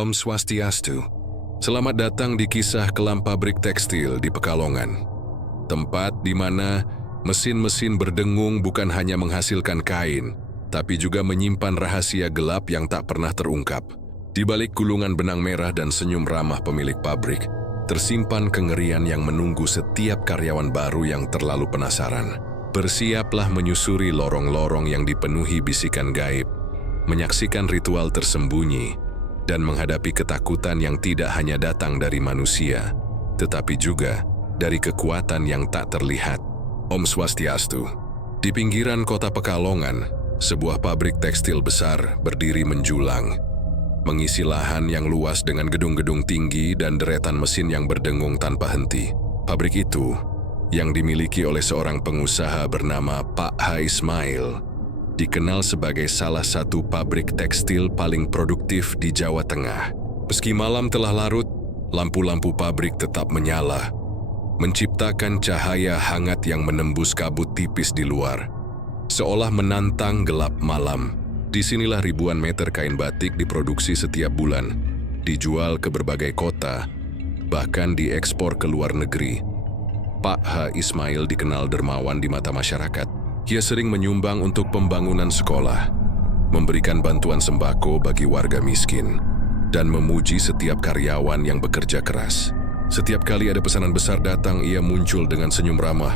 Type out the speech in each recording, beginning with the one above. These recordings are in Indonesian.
Om Swastiastu. Selamat datang di kisah kelam pabrik tekstil di Pekalongan. Tempat di mana mesin-mesin berdengung bukan hanya menghasilkan kain, tapi juga menyimpan rahasia gelap yang tak pernah terungkap. Di balik gulungan benang merah dan senyum ramah pemilik pabrik, tersimpan kengerian yang menunggu setiap karyawan baru yang terlalu penasaran. Bersiaplah menyusuri lorong-lorong yang dipenuhi bisikan gaib, menyaksikan ritual tersembunyi, dan menghadapi ketakutan yang tidak hanya datang dari manusia, tetapi juga dari kekuatan yang tak terlihat. Om Swastiastu. Di pinggiran kota Pekalongan, sebuah pabrik tekstil besar berdiri menjulang, mengisi lahan yang luas dengan gedung-gedung tinggi dan deretan mesin yang berdengung tanpa henti. Pabrik itu, yang dimiliki oleh seorang pengusaha bernama Pak H. Ismail, dikenal sebagai salah satu pabrik tekstil paling produktif di Jawa Tengah. Meski malam telah larut, lampu-lampu pabrik tetap menyala, menciptakan cahaya hangat yang menembus kabut tipis di luar, seolah menantang gelap malam. Disinilah ribuan meter kain batik diproduksi setiap bulan, dijual ke berbagai kota, bahkan diekspor ke luar negeri. Pak H. Ismail dikenal dermawan di mata masyarakat. Ia sering menyumbang untuk pembangunan sekolah, memberikan bantuan sembako bagi warga miskin, dan memuji setiap karyawan yang bekerja keras. Setiap kali ada pesanan besar datang, ia muncul dengan senyum ramah,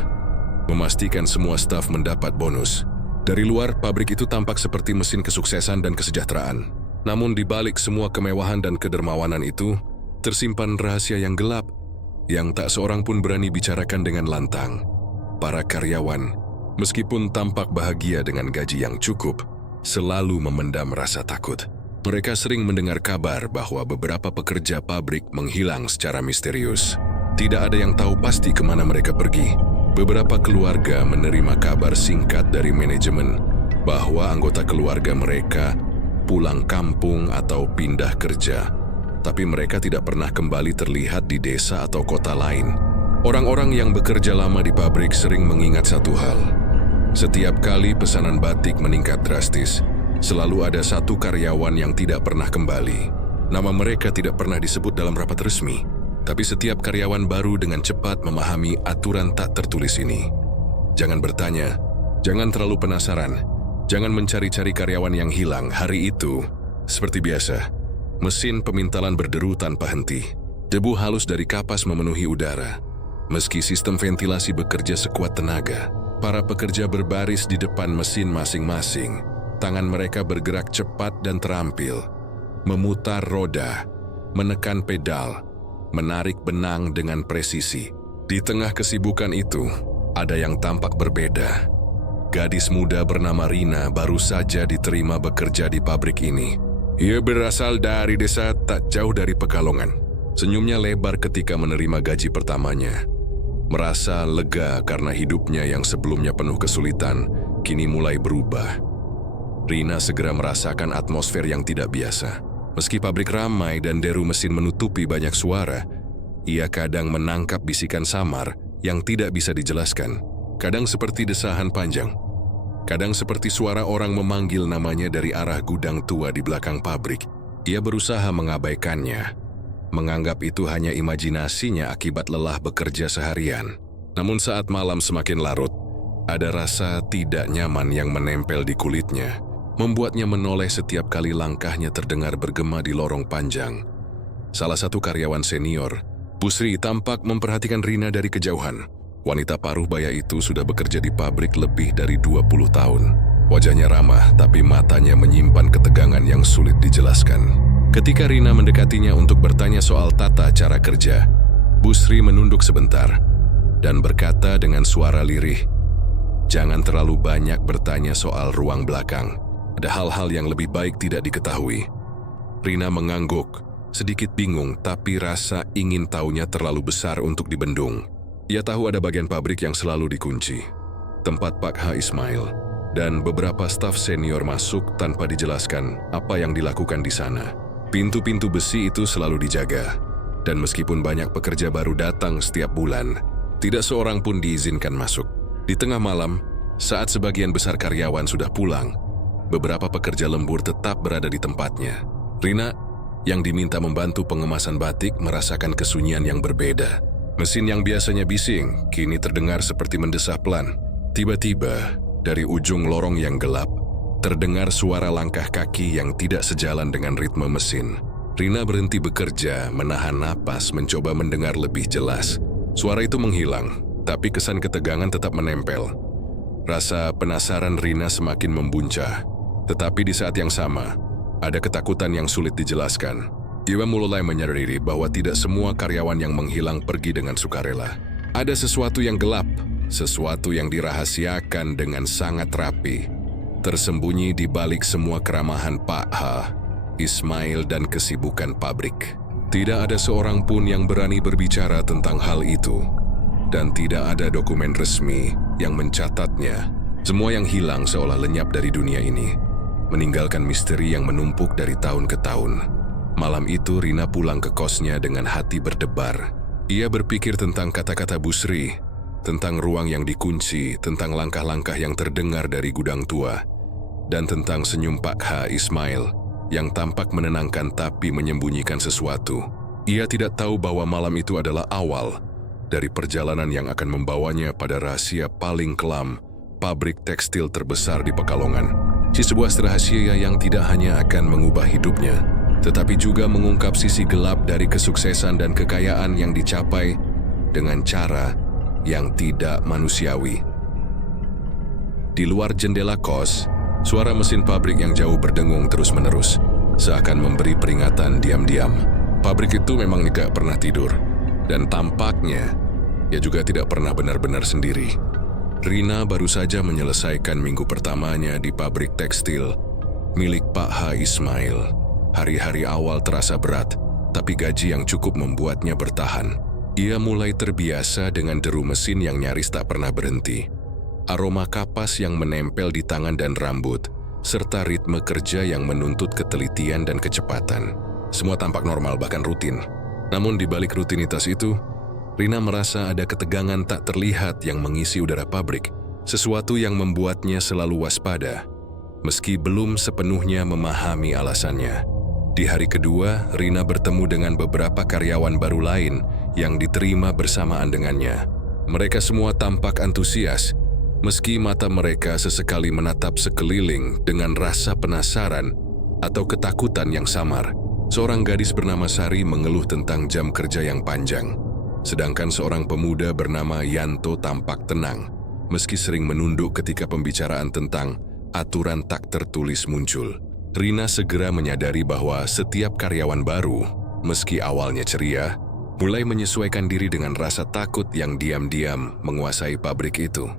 memastikan semua staf mendapat bonus. Dari luar, pabrik itu tampak seperti mesin kesuksesan dan kesejahteraan. Namun di balik semua kemewahan dan kedermawanan itu, tersimpan rahasia yang gelap, yang tak seorang pun berani bicarakan dengan lantang. Para karyawan, meskipun tampak bahagia dengan gaji yang cukup, selalu memendam rasa takut. Mereka sering mendengar kabar bahwa beberapa pekerja pabrik menghilang secara misterius. Tidak ada yang tahu pasti kemana mereka pergi. Beberapa keluarga menerima kabar singkat dari manajemen bahwa anggota keluarga mereka pulang kampung atau pindah kerja, tapi mereka tidak pernah kembali terlihat di desa atau kota lain. Orang-orang yang bekerja lama di pabrik sering mengingat satu hal. Setiap kali pesanan batik meningkat drastis, selalu ada satu karyawan yang tidak pernah kembali. Nama mereka tidak pernah disebut dalam rapat resmi, tapi setiap karyawan baru dengan cepat memahami aturan tak tertulis ini. Jangan bertanya, jangan terlalu penasaran, jangan mencari-cari karyawan yang hilang. Hari itu, seperti biasa, mesin pemintalan berderu tanpa henti. Debu halus dari kapas memenuhi udara. Meski sistem ventilasi bekerja sekuat tenaga, para pekerja berbaris di depan mesin masing-masing. Tangan mereka bergerak cepat dan terampil, memutar roda, menekan pedal, menarik benang dengan presisi. Di tengah kesibukan itu, ada yang tampak berbeda. Gadis muda bernama Rina baru saja diterima bekerja di pabrik ini. Ia berasal dari desa tak jauh dari Pekalongan. Senyumnya lebar ketika menerima gaji pertamanya. Merasa lega karena hidupnya yang sebelumnya penuh kesulitan, kini mulai berubah. Rina segera merasakan atmosfer yang tidak biasa. Meski pabrik ramai dan deru mesin menutupi banyak suara, ia kadang menangkap bisikan samar yang tidak bisa dijelaskan. Kadang seperti desahan panjang, kadang seperti suara orang memanggil namanya dari arah gudang tua di belakang pabrik. Ia berusaha mengabaikannya, menganggap itu hanya imajinasinya akibat lelah bekerja seharian. Namun saat malam semakin larut, ada rasa tidak nyaman yang menempel di kulitnya, membuatnya menoleh setiap kali langkahnya terdengar bergema di lorong panjang. Salah satu karyawan senior, Busri, tampak memperhatikan Rina dari kejauhan. Wanita paruh baya itu sudah bekerja di pabrik lebih dari 20 tahun. Wajahnya ramah, tapi matanya menyimpan ketegangan yang sulit dijelaskan. Ketika Rina mendekatinya untuk bertanya soal tata cara kerja, Busri menunduk sebentar dan berkata dengan suara lirih, "Jangan terlalu banyak bertanya soal ruang belakang. Ada hal-hal yang lebih baik tidak diketahui." Rina mengangguk, sedikit bingung, tapi rasa ingin tahunya terlalu besar untuk dibendung. Ia tahu ada bagian pabrik yang selalu dikunci, tempat Pak H. Ismail, dan beberapa staf senior masuk tanpa dijelaskan apa yang dilakukan di sana. Pintu-pintu besi itu selalu dijaga, dan meskipun banyak pekerja baru datang setiap bulan, tidak seorang pun diizinkan masuk. Di tengah malam, saat sebagian besar karyawan sudah pulang, beberapa pekerja lembur tetap berada di tempatnya. "Rina, yang diminta membantu pengemasan batik merasakan kesunyian yang berbeda. Mesin yang biasanya bising, kini terdengar seperti mendesah pelan. Tiba-tiba, dari ujung lorong yang gelap, terdengar suara langkah kaki yang tidak sejalan dengan ritme mesin. Rina berhenti bekerja, menahan napas, mencoba mendengar lebih jelas. Suara itu menghilang, tapi kesan ketegangan tetap menempel. Rasa penasaran Rina semakin membuncah. Tetapi di saat yang sama, ada ketakutan yang sulit dijelaskan. Ia mulai menyadari bahwa tidak semua karyawan yang menghilang pergi dengan sukarela. Ada sesuatu yang gelap, sesuatu yang dirahasiakan dengan sangat rapi, tersembunyi di balik semua keramahan Pak H, Ismail dan kesibukan pabrik. Tidak ada seorang pun yang berani berbicara tentang hal itu, dan tidak ada dokumen resmi yang mencatatnya. Semua yang hilang seolah lenyap dari dunia ini, meninggalkan misteri yang menumpuk dari tahun ke tahun. Malam itu Rina pulang ke kosnya dengan hati berdebar. Ia berpikir tentang kata-kata Bu Sri, tentang ruang yang dikunci, tentang langkah-langkah yang terdengar dari gudang tua, dan tentang senyum Pak H. Ismail yang tampak menenangkan tapi menyembunyikan sesuatu. Ia tidak tahu bahwa malam itu adalah awal dari perjalanan yang akan membawanya pada rahasia paling kelam pabrik tekstil terbesar di Pekalongan. Sebuah rahasia yang tidak hanya akan mengubah hidupnya, tetapi juga mengungkap sisi gelap dari kesuksesan dan kekayaan yang dicapai dengan cara yang tidak manusiawi. Di luar jendela kos, suara mesin pabrik yang jauh berdengung terus-menerus, seakan memberi peringatan diam-diam. Pabrik itu memang tidak pernah tidur, dan tampaknya ia juga tidak pernah benar-benar sendiri. Rina baru saja menyelesaikan minggu pertamanya di pabrik tekstil milik Pak H. Ismail. Hari-hari awal terasa berat, tapi gaji yang cukup membuatnya bertahan. Ia mulai terbiasa dengan deru mesin yang nyaris tak pernah berhenti, aroma kapas yang menempel di tangan dan rambut, serta ritme kerja yang menuntut ketelitian dan kecepatan. Semua tampak normal, bahkan rutin. Namun di balik rutinitas itu, Rina merasa ada ketegangan tak terlihat yang mengisi udara pabrik, sesuatu yang membuatnya selalu waspada, meski belum sepenuhnya memahami alasannya. Di hari kedua, Rina bertemu dengan beberapa karyawan baru lain yang diterima bersamaan dengannya. Mereka semua tampak antusias, meski mata mereka sesekali menatap sekeliling dengan rasa penasaran atau ketakutan yang samar. Seorang gadis bernama Sari mengeluh tentang jam kerja yang panjang, sedangkan seorang pemuda bernama Yanto tampak tenang, meski sering menunduk ketika pembicaraan tentang aturan tak tertulis muncul. Rina segera menyadari bahwa setiap karyawan baru, meski awalnya ceria, mulai menyesuaikan diri dengan rasa takut yang diam-diam menguasai pabrik itu.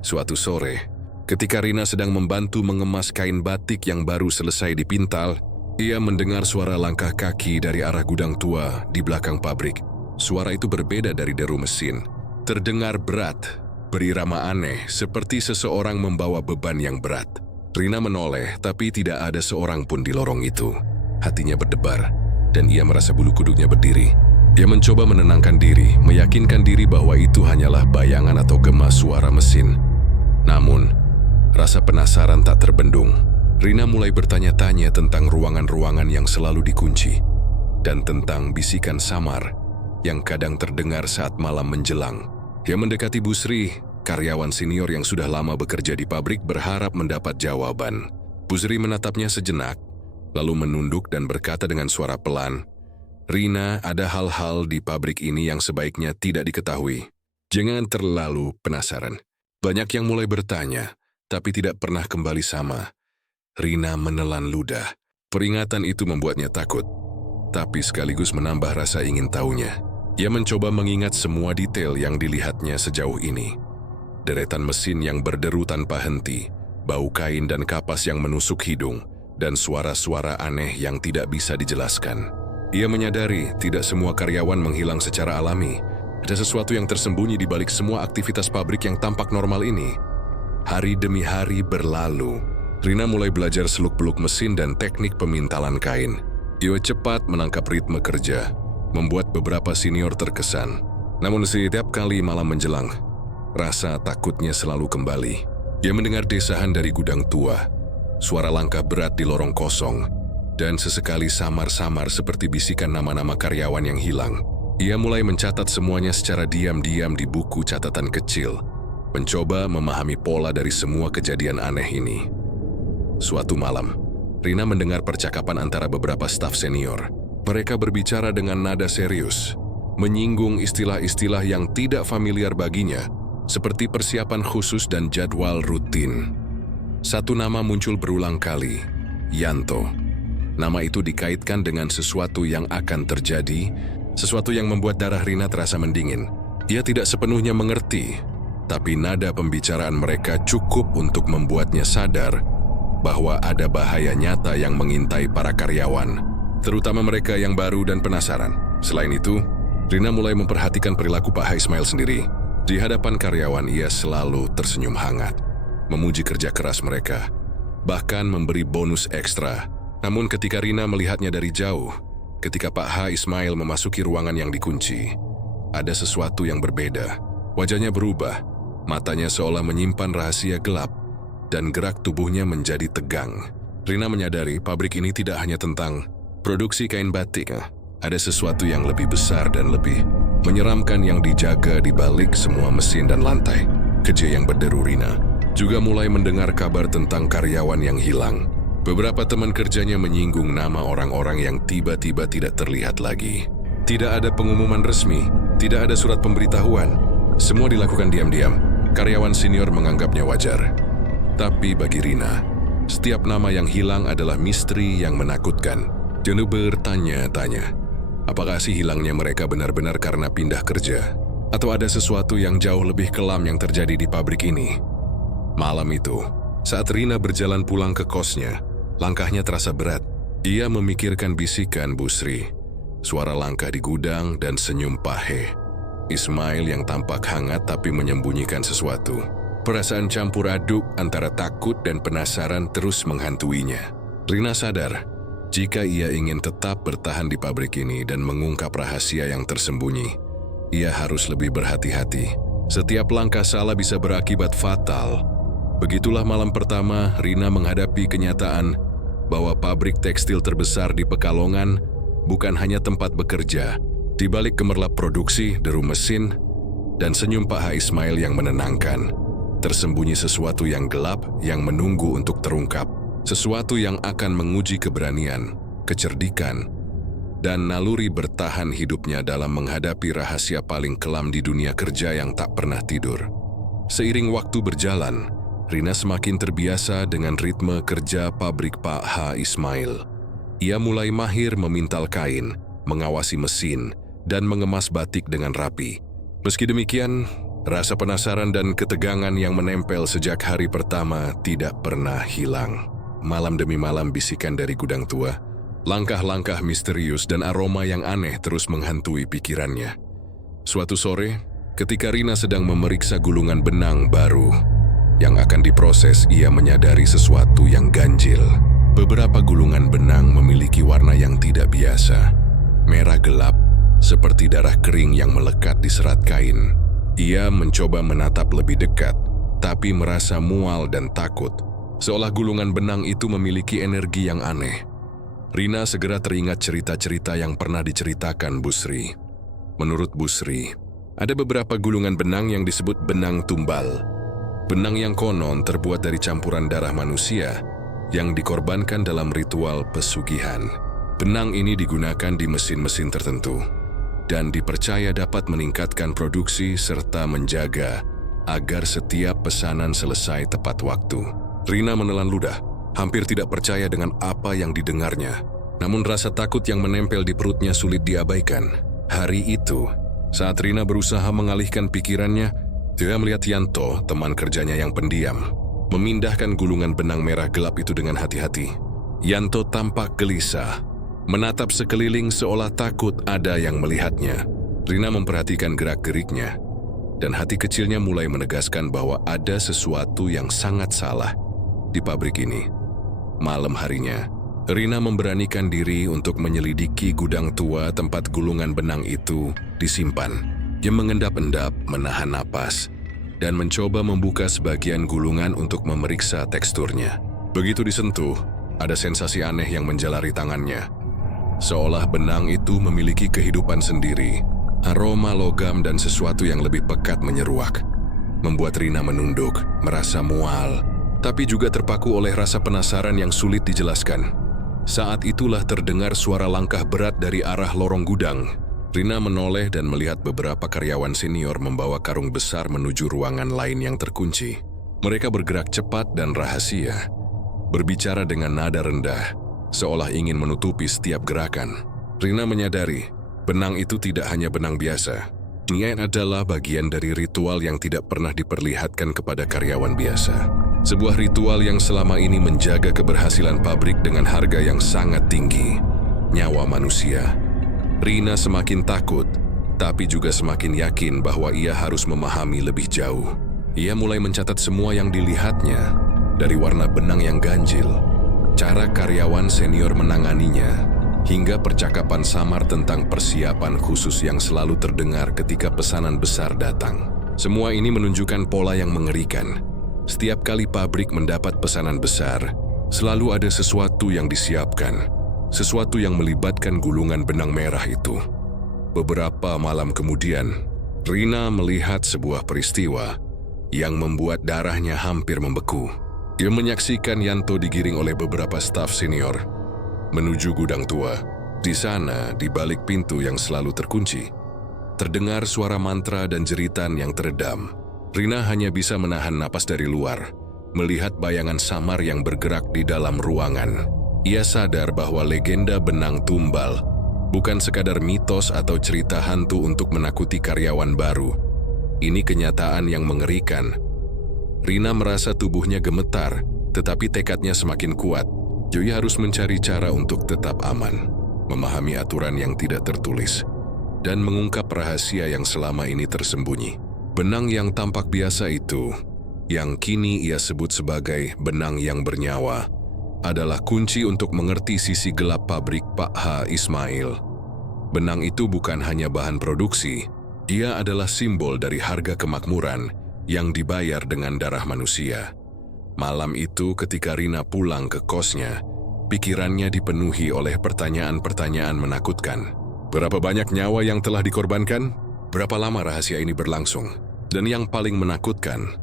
Suatu sore, ketika Rina sedang membantu mengemas kain batik yang baru selesai dipintal, ia mendengar suara langkah kaki dari arah gudang tua di belakang pabrik. Suara itu berbeda dari deru mesin. Terdengar berat, berirama aneh, seperti seseorang membawa beban yang berat. Rina menoleh, tapi tidak ada seorang pun di lorong itu. Hatinya berdebar, dan ia merasa bulu kuduknya berdiri. Ia mencoba menenangkan diri, meyakinkan diri bahwa itu hanyalah bayangan atau gema suara mesin. Namun, rasa penasaran tak terbendung. Rina mulai bertanya-tanya tentang ruangan-ruangan yang selalu dikunci, dan tentang bisikan samar yang kadang terdengar saat malam menjelang. Ia mendekati Bu Sri, karyawan senior yang sudah lama bekerja di pabrik, berharap mendapat jawaban. Bu Sri menatapnya sejenak, lalu menunduk dan berkata dengan suara pelan, "Rina, ada hal-hal di pabrik ini yang sebaiknya tidak diketahui. Jangan terlalu penasaran." Banyak yang mulai bertanya, tapi tidak pernah kembali sama. Rina menelan ludah. Peringatan itu membuatnya takut, tapi sekaligus menambah rasa ingin tahunya. Ia mencoba mengingat semua detail yang dilihatnya sejauh ini. Deretan mesin yang berderu tanpa henti, bau kain dan kapas yang menusuk hidung, dan suara-suara aneh yang tidak bisa dijelaskan. Ia menyadari tidak semua karyawan menghilang secara alami. Ada sesuatu yang tersembunyi di balik semua aktivitas pabrik yang tampak normal ini. Hari demi hari berlalu. Rina mulai belajar seluk-beluk mesin dan teknik pemintalan kain. Ia cepat menangkap ritme kerja, membuat beberapa senior terkesan. Namun setiap kali malam menjelang, rasa takutnya selalu kembali. Ia mendengar desahan dari gudang tua, suara langkah berat di lorong kosong, dan sesekali samar-samar seperti bisikan nama-nama karyawan yang hilang. Ia mulai mencatat semuanya secara diam-diam di buku catatan kecil, mencoba memahami pola dari semua kejadian aneh ini. Suatu malam, Rina mendengar percakapan antara beberapa staf senior. Mereka berbicara dengan nada serius, menyinggung istilah-istilah yang tidak familiar baginya, seperti persiapan khusus dan jadwal rutin. Satu nama muncul berulang kali, Yanto. Nama itu dikaitkan dengan sesuatu yang akan terjadi, sesuatu yang membuat darah Rina terasa mendingin. Ia tidak sepenuhnya mengerti, tapi nada pembicaraan mereka cukup untuk membuatnya sadar bahwa ada bahaya nyata yang mengintai para karyawan, terutama mereka yang baru dan penasaran. Selain itu, Rina mulai memperhatikan perilaku Pak Ismail sendiri. Di hadapan karyawan, ia selalu tersenyum hangat, memuji kerja keras mereka, bahkan memberi bonus ekstra. Namun ketika Rina melihatnya dari jauh, ketika Pak Ismail memasuki ruangan yang dikunci, ada sesuatu yang berbeda. Wajahnya berubah, matanya seolah menyimpan rahasia gelap, dan gerak tubuhnya menjadi tegang. Rina menyadari pabrik ini tidak hanya tentang produksi kain batik. Ada sesuatu yang lebih besar dan lebih menyeramkan yang dijaga di balik semua mesin dan lantai. Keje yang berderu Rina juga mulai mendengar kabar tentang karyawan yang hilang. Beberapa teman kerjanya menyinggung nama orang-orang yang tiba-tiba tidak terlihat lagi. Tidak ada pengumuman resmi, tidak ada surat pemberitahuan. Semua dilakukan diam-diam. Karyawan senior menganggapnya wajar. Tapi bagi Rina, setiap nama yang hilang adalah misteri yang menakutkan. Dia bertanya-tanya, apakah sih hilangnya mereka benar-benar karena pindah kerja? Atau ada sesuatu yang jauh lebih kelam yang terjadi di pabrik ini? Malam itu, saat Rina berjalan pulang ke kosnya, langkahnya terasa berat. Ia memikirkan bisikan Busri, suara langkah di gudang, dan senyum Pahe Ismail yang tampak hangat tapi menyembunyikan sesuatu. Perasaan campur aduk antara takut dan penasaran terus menghantuinya. Rina sadar, jika ia ingin tetap bertahan di pabrik ini dan mengungkap rahasia yang tersembunyi, ia harus lebih berhati-hati. Setiap langkah salah bisa berakibat fatal. Begitulah malam pertama Rina menghadapi kenyataan bahwa pabrik tekstil terbesar di Pekalongan bukan hanya tempat bekerja. Di balik gemerlap produksi, deru mesin, dan senyum Pak Ismail yang menenangkan, tersembunyi sesuatu yang gelap yang menunggu untuk terungkap. Sesuatu yang akan menguji keberanian, kecerdikan, dan naluri bertahan hidupnya dalam menghadapi rahasia paling kelam di dunia kerja yang tak pernah tidur. Seiring waktu berjalan, Rina semakin terbiasa dengan ritme kerja pabrik Pak Ismail. Ia mulai mahir memintal kain, mengawasi mesin, dan mengemas batik dengan rapi. Meski demikian, rasa penasaran dan ketegangan yang menempel sejak hari pertama tidak pernah hilang. Malam demi malam bisikan dari gudang tua, langkah-langkah misterius dan aroma yang aneh terus menghantui pikirannya. Suatu sore, ketika Rina sedang memeriksa gulungan benang baru yang akan diproses, ia menyadari sesuatu yang ganjil. Beberapa gulungan benang memiliki warna yang tidak biasa, merah gelap, seperti darah kering yang melekat di serat kain. Ia mencoba menatap lebih dekat, tapi merasa mual dan takut, seolah gulungan benang itu memiliki energi yang aneh. Rina segera teringat cerita-cerita yang pernah diceritakan Busri. Menurut Busri, ada beberapa gulungan benang yang disebut benang tumbal. Benang yang konon terbuat dari campuran darah manusia yang dikorbankan dalam ritual pesugihan. Benang ini digunakan di mesin-mesin tertentu dan dipercaya dapat meningkatkan produksi serta menjaga agar setiap pesanan selesai tepat waktu. Rina menelan ludah, hampir tidak percaya dengan apa yang didengarnya. Namun rasa takut yang menempel di perutnya sulit diabaikan. Hari itu, saat Rina berusaha mengalihkan pikirannya, dia melihat Yanto, teman kerjanya yang pendiam, memindahkan gulungan benang merah gelap itu dengan hati-hati. Yanto tampak gelisah, menatap sekeliling seolah takut ada yang melihatnya. Rina memperhatikan gerak-geriknya, dan hati kecilnya mulai menegaskan bahwa ada sesuatu yang sangat salah di pabrik ini. Malam harinya, Rina memberanikan diri untuk menyelidiki gudang tua tempat gulungan benang itu disimpan. Dia mengendap-endap, menahan napas, dan mencoba membuka sebagian gulungan untuk memeriksa teksturnya. Begitu disentuh, Ada sensasi aneh yang menjalari tangannya. Seolah benang itu memiliki kehidupan sendiri. Aroma logam dan sesuatu yang lebih pekat menyeruak. Membuat Rina menunduk, merasa mual, tapi juga terpaku oleh rasa penasaran yang sulit dijelaskan. Saat itulah terdengar suara langkah berat dari arah lorong gudang. Rina menoleh dan melihat beberapa karyawan senior membawa karung besar menuju ruangan lain yang terkunci. Mereka bergerak cepat dan rahasia, berbicara dengan nada rendah, seolah ingin menutupi setiap gerakan. Rina menyadari, benang itu tidak hanya benang biasa. Ini adalah bagian dari ritual yang tidak pernah diperlihatkan kepada karyawan biasa. Sebuah ritual yang selama ini menjaga keberhasilan pabrik dengan harga yang sangat tinggi. Nyawa manusia. Rina semakin takut, tapi juga semakin yakin bahwa ia harus memahami lebih jauh. Ia mulai mencatat semua yang dilihatnya, dari warna benang yang ganjil, cara karyawan senior menanganinya, hingga percakapan samar tentang persiapan khusus yang selalu terdengar ketika pesanan besar datang. Semua ini menunjukkan pola yang mengerikan. Setiap kali pabrik mendapat pesanan besar, selalu ada sesuatu yang disiapkan, sesuatu yang melibatkan gulungan benang merah itu. Beberapa malam kemudian, Rina melihat sebuah peristiwa yang membuat darahnya hampir membeku. Dia menyaksikan Yanto digiring oleh beberapa staf senior menuju gudang tua. Di sana, di balik pintu yang selalu terkunci, terdengar suara mantra dan jeritan yang teredam. Rina hanya bisa menahan napas dari luar, melihat bayangan samar yang bergerak di dalam ruangan. Ia sadar bahwa legenda benang tumbal bukan sekadar mitos atau cerita hantu untuk menakuti karyawan baru. Ini kenyataan yang mengerikan. Rina merasa tubuhnya gemetar, tetapi tekadnya semakin kuat. Joy harus mencari cara untuk tetap aman, memahami aturan yang tidak tertulis, dan mengungkap rahasia yang selama ini tersembunyi. Benang yang tampak biasa itu, yang kini ia sebut sebagai benang yang bernyawa, adalah kunci untuk mengerti sisi gelap pabrik Pak H. Ismail. Benang itu bukan hanya bahan produksi, ia adalah simbol dari harga kemakmuran yang dibayar dengan darah manusia. Malam itu ketika Rina pulang ke kosnya, pikirannya dipenuhi oleh pertanyaan-pertanyaan menakutkan. Berapa banyak nyawa yang telah dikorbankan? Berapa lama rahasia ini berlangsung? Dan yang paling menakutkan,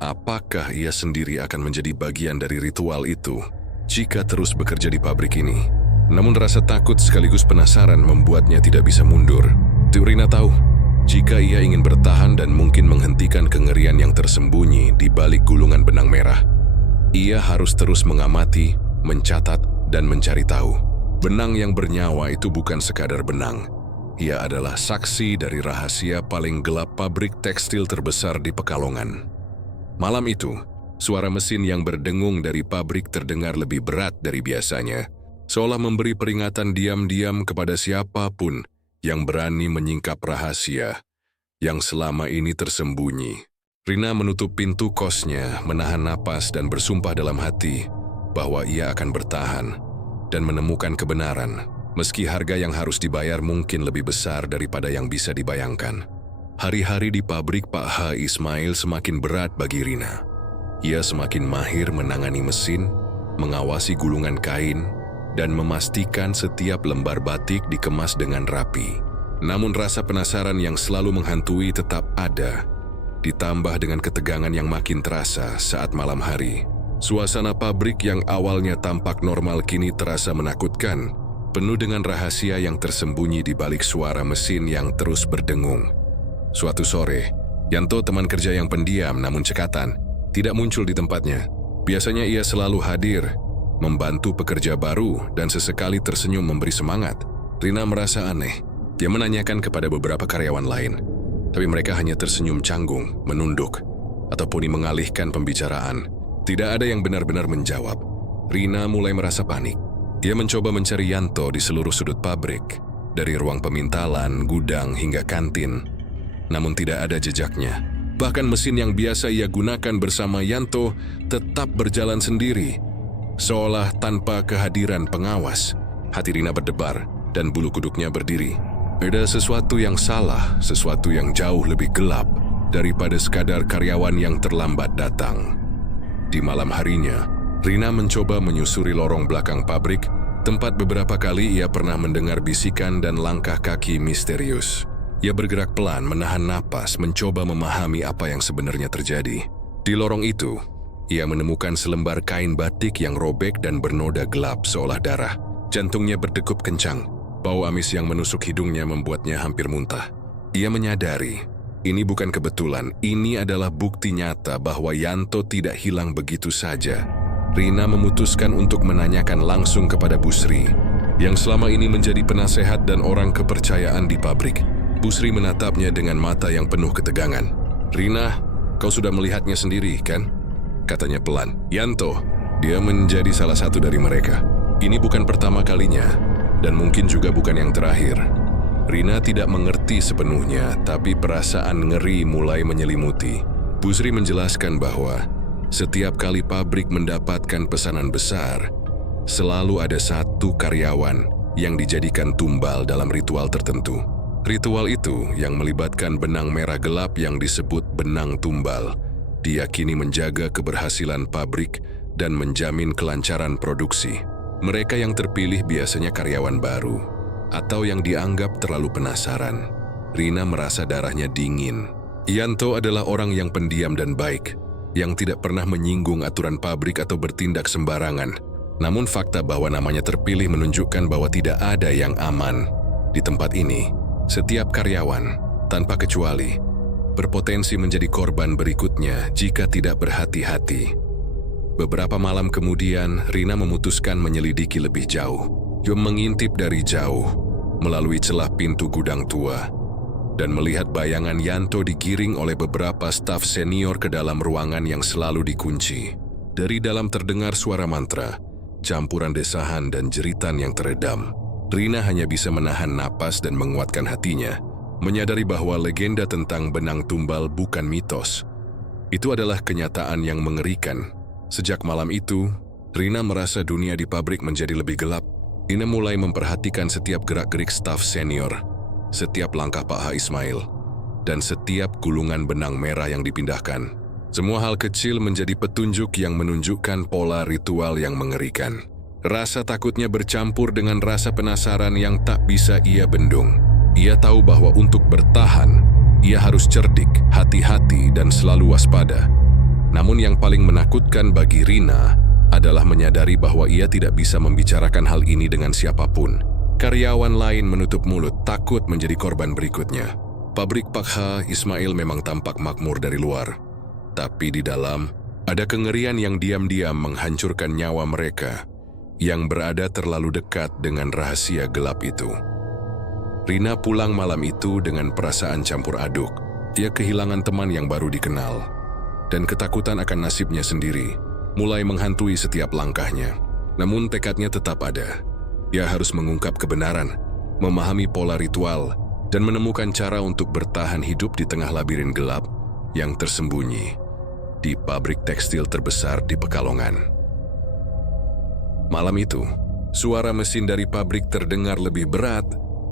apakah ia sendiri akan menjadi bagian dari ritual itu jika terus bekerja di pabrik ini? Namun rasa takut sekaligus penasaran membuatnya tidak bisa mundur. Rina tahu, jika ia ingin bertahan dan mungkin menghentikan kengerian yang tersembunyi di balik gulungan benang merah, ia harus terus mengamati, mencatat, dan mencari tahu. Benang yang bernyawa itu bukan sekadar benang. Ia adalah saksi dari rahasia paling gelap pabrik tekstil terbesar di Pekalongan. Malam itu, suara mesin yang berdengung dari pabrik terdengar lebih berat dari biasanya, seolah memberi peringatan diam-diam kepada siapapun yang berani menyingkap rahasia yang selama ini tersembunyi. Rina menutup pintu kosnya, menahan napas dan bersumpah dalam hati bahwa ia akan bertahan dan menemukan kebenaran. Meski harga yang harus dibayar mungkin lebih besar daripada yang bisa dibayangkan. Hari-hari di pabrik Pak H. Ismail semakin berat bagi Rina. Ia semakin mahir menangani mesin, mengawasi gulungan kain, dan memastikan setiap lembar batik dikemas dengan rapi. Namun rasa penasaran yang selalu menghantui tetap ada, ditambah dengan ketegangan yang makin terasa saat malam hari. Suasana pabrik yang awalnya tampak normal kini terasa menakutkan, penuh dengan rahasia yang tersembunyi di balik suara mesin yang terus berdengung. Suatu sore, Yanto, teman kerja yang pendiam namun cekatan, tidak muncul di tempatnya. Biasanya ia selalu hadir, membantu pekerja baru dan sesekali tersenyum memberi semangat. Rina merasa aneh. Dia menanyakan kepada beberapa karyawan lain, tapi mereka hanya tersenyum canggung, menunduk, ataupun mengalihkan pembicaraan. Tidak ada yang benar-benar menjawab. Rina mulai merasa panik. Dia mencoba mencari Yanto di seluruh sudut pabrik, dari ruang pemintalan, gudang, hingga kantin. Namun tidak ada jejaknya. Bahkan mesin yang biasa ia gunakan bersama Yanto tetap berjalan sendiri, seolah tanpa kehadiran pengawas. Hati Rina berdebar dan bulu kuduknya berdiri. Ada sesuatu yang salah, sesuatu yang jauh lebih gelap daripada sekadar karyawan yang terlambat datang. Di malam harinya, Rina mencoba menyusuri lorong belakang pabrik, tempat beberapa kali ia pernah mendengar bisikan dan langkah kaki misterius. Ia bergerak pelan, menahan napas, mencoba memahami apa yang sebenarnya terjadi. Di lorong itu, ia menemukan selembar kain batik yang robek dan bernoda gelap seolah darah. Jantungnya berdegup kencang. Bau amis yang menusuk hidungnya membuatnya hampir muntah. Ia menyadari, ini bukan kebetulan, ini adalah bukti nyata bahwa Yanto tidak hilang begitu saja. Rina memutuskan untuk menanyakan langsung kepada Busri, yang selama ini menjadi penasehat dan orang kepercayaan di pabrik. Busri menatapnya dengan mata yang penuh ketegangan. "Rina, kau sudah melihatnya sendiri, kan?" Katanya pelan. "Yanto, dia menjadi salah satu dari mereka. Ini bukan pertama kalinya, dan mungkin juga bukan yang terakhir." Rina tidak mengerti sepenuhnya, tapi perasaan ngeri mulai menyelimuti. Busri menjelaskan bahwa setiap kali pabrik mendapatkan pesanan besar, selalu ada satu karyawan yang dijadikan tumbal dalam ritual tertentu. Ritual itu yang melibatkan benang merah gelap yang disebut benang tumbal, diyakini menjaga keberhasilan pabrik dan menjamin kelancaran produksi. Mereka yang terpilih biasanya karyawan baru, atau yang dianggap terlalu penasaran. Rina merasa darahnya dingin. Yanto adalah orang yang pendiam dan baik, yang tidak pernah menyinggung aturan pabrik atau bertindak sembarangan. Namun fakta bahwa namanya terpilih menunjukkan bahwa tidak ada yang aman. Di tempat ini, setiap karyawan, tanpa kecuali, berpotensi menjadi korban berikutnya jika tidak berhati-hati. Beberapa malam kemudian, Rina memutuskan menyelidiki lebih jauh. Dia mengintip dari jauh, melalui celah pintu gudang tua, dan melihat bayangan Yanto digiring oleh beberapa staf senior ke dalam ruangan yang selalu dikunci. Dari dalam terdengar suara mantra, campuran desahan dan jeritan yang teredam. Rina hanya bisa menahan napas dan menguatkan hatinya, menyadari bahwa legenda tentang benang tumbal bukan mitos. Itu adalah kenyataan yang mengerikan. Sejak malam itu, Rina merasa dunia di pabrik menjadi lebih gelap. Rina mulai memperhatikan setiap gerak-gerik staf senior, setiap langkah Pak H. Ismail, dan setiap gulungan benang merah yang dipindahkan. Semua hal kecil menjadi petunjuk yang menunjukkan pola ritual yang mengerikan. Rasa takutnya bercampur dengan rasa penasaran yang tak bisa ia bendung. Ia tahu bahwa untuk bertahan, ia harus cerdik, hati-hati, dan selalu waspada. Namun yang paling menakutkan bagi Rina adalah menyadari bahwa ia tidak bisa membicarakan hal ini dengan siapapun. Karyawan lain menutup mulut, takut menjadi korban berikutnya. Pabrik Pak H. Ismail memang tampak makmur dari luar, tapi di dalam ada kengerian yang diam-diam menghancurkan nyawa mereka yang berada terlalu dekat dengan rahasia gelap itu. Rina pulang malam itu dengan perasaan campur aduk. Dia kehilangan teman yang baru dikenal, dan ketakutan akan nasibnya sendiri mulai menghantui setiap langkahnya. Namun tekadnya tetap ada. Dia harus mengungkap kebenaran, memahami pola ritual, dan menemukan cara untuk bertahan hidup di tengah labirin gelap yang tersembunyi di pabrik tekstil terbesar di Pekalongan. Malam itu, suara mesin dari pabrik terdengar lebih berat,